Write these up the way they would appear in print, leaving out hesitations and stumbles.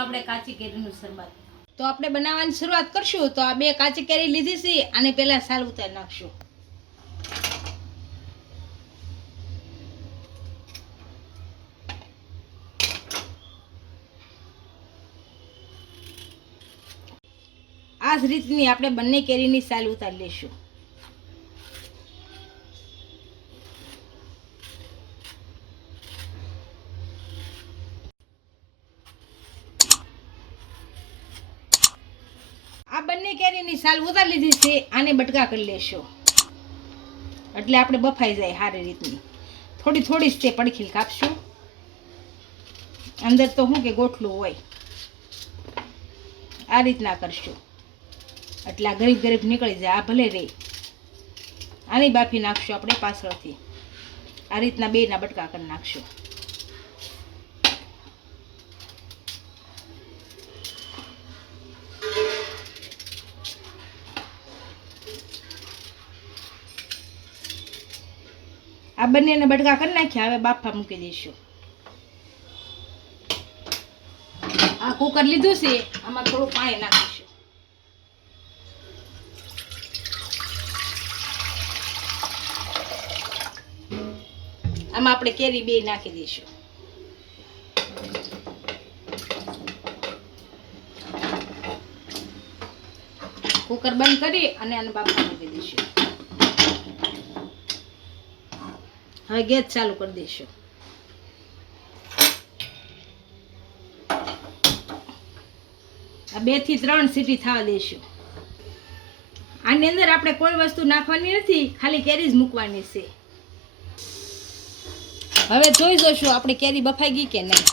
આપણે કાચી કેરીનું શરબત. તો આપણે બનાવવાની શરૂઆત કરશું. તો આ 2 કાચી કેરી લીધી છે અને પહેલા છાલ ઉતારી નાખશું. આ જ રીતની આપણે બંને કેરીની છાલ ઉતારી લઈશું. આ બંને કેરીની છાલ ઉતારી લીધી છે. આને બટકા કરી લેશો એટલે આપણે બફાઈ જાય સારી રીતની. થોડી થોડી જ તે પડખીલ કાપશું. અંદર તો શું કે ગોઠલું હોય, આ રીતના કરશું એટલે આ ગરીબ ગરીબ નીકળી જાય. આ ભલે રહે, આની બાફી નાખશું આપણે પાછળથી. આ રીતના 2ના બટકા કરી નાખશું. આ બંનેને બટકા કરી નાખ્યા. હવે બાફા મૂકી દઈશું. આ કુકર લીધું છે, આમાં થોડું પાણી નાખીશું. આમાં આપણે કેરી 2 નાખી દઈશું. કુકર બંધ કરી અને આને બાફા મૂકી દઈશું. હવે ગેસ ચાલુ કરી દઈશું. આ 2 થી 3 સીટી થવા દઈશું. આની અંદર આપણે કોઈ વસ્તુ નાખવાની નથી, ખાલી કેરી જ મૂકવાની છે. હવે જોઈ જોઈશું આપણે કેરી બફાઈ ગઈ કે નહીં.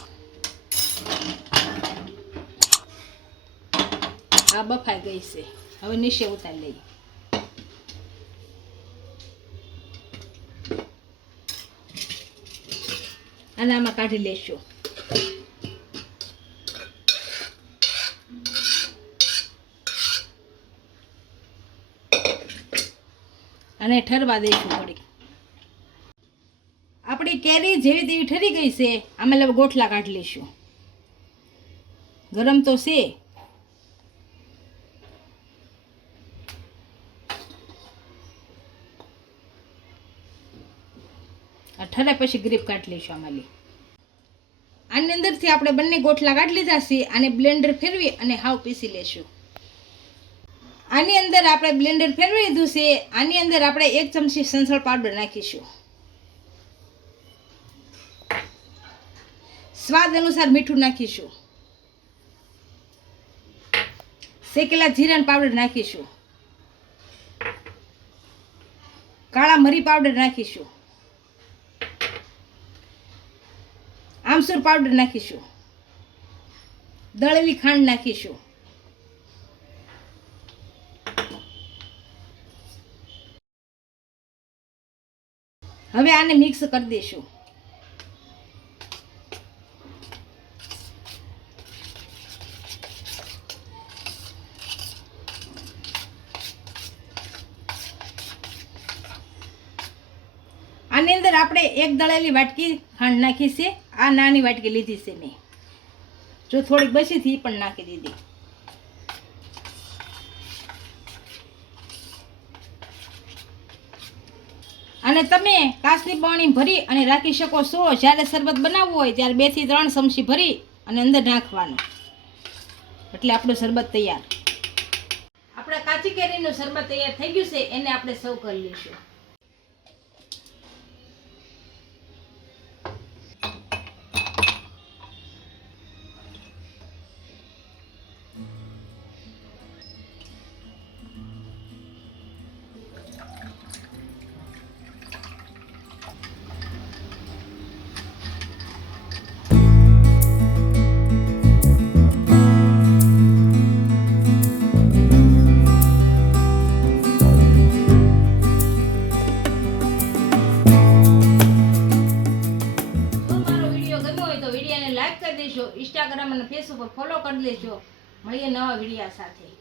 આ બફાઈ ગઈ છે. હવે નીચે ઉતારી લઈએ. અને આમાં કાઢી લેશું. અને ઠરવા દઈશું થોડી. આપણી કેરી જેવી તેવી ઠરી ગઈ છે. આમાં ગોઠલા કાઢી લઈશું. ગરમ તો છે. આ ઠરે પછી ગ્રીપ કાઢી લઈશું. આમાં આની અંદરથી આપણે બંને ગોઠલા કાઢી લીધા છે. આને બ્લેન્ડર ફેરવી અને હાવ પીસી લેશું. આની અંદર આપણે બ્લેન્ડર ફેરવી લીધું છે. આની અંદર આપણે 1 ચમચી સંસળ પાવડર નાખીશું. સ્વાદ અનુસાર મીઠું નાખીશું. શેકેલા જીરાનો પાવડર નાખીશું. કાળા મરી પાવડર નાખીશું. આમચૂર પાવડર નાખીશું. દળેલી ખાંડ નાખીશું. હવે આને મિક્સ કરી દઈશું. આની અંદર આપણે 1 દળેલી વાટકી ખાંડ નાખી છે. આ નાની વાટકી લીધી છે મેં. જો થોડીક બચી હતી પણ નાખી દીધી. અને તમે કાચની બરણી ભરી અને રાખી શકો છો. જ્યારે શરબત બનાવવું હોય ત્યારે 2 થી 3 ચમચી ભરી અને અંદર નાખવાનું એટલે આપણું શરબત તૈયાર. આપણા કાચી કેરીનું શરબત તૈયાર થઈ ગયું છે. એને આપણે સર્વ કરી લઈશું. ઇન્સ્ટાગ્રામ અને ફેસબુક પર ફોલો કરી લેજો. મળીએ નવા વિડીયો સાથે.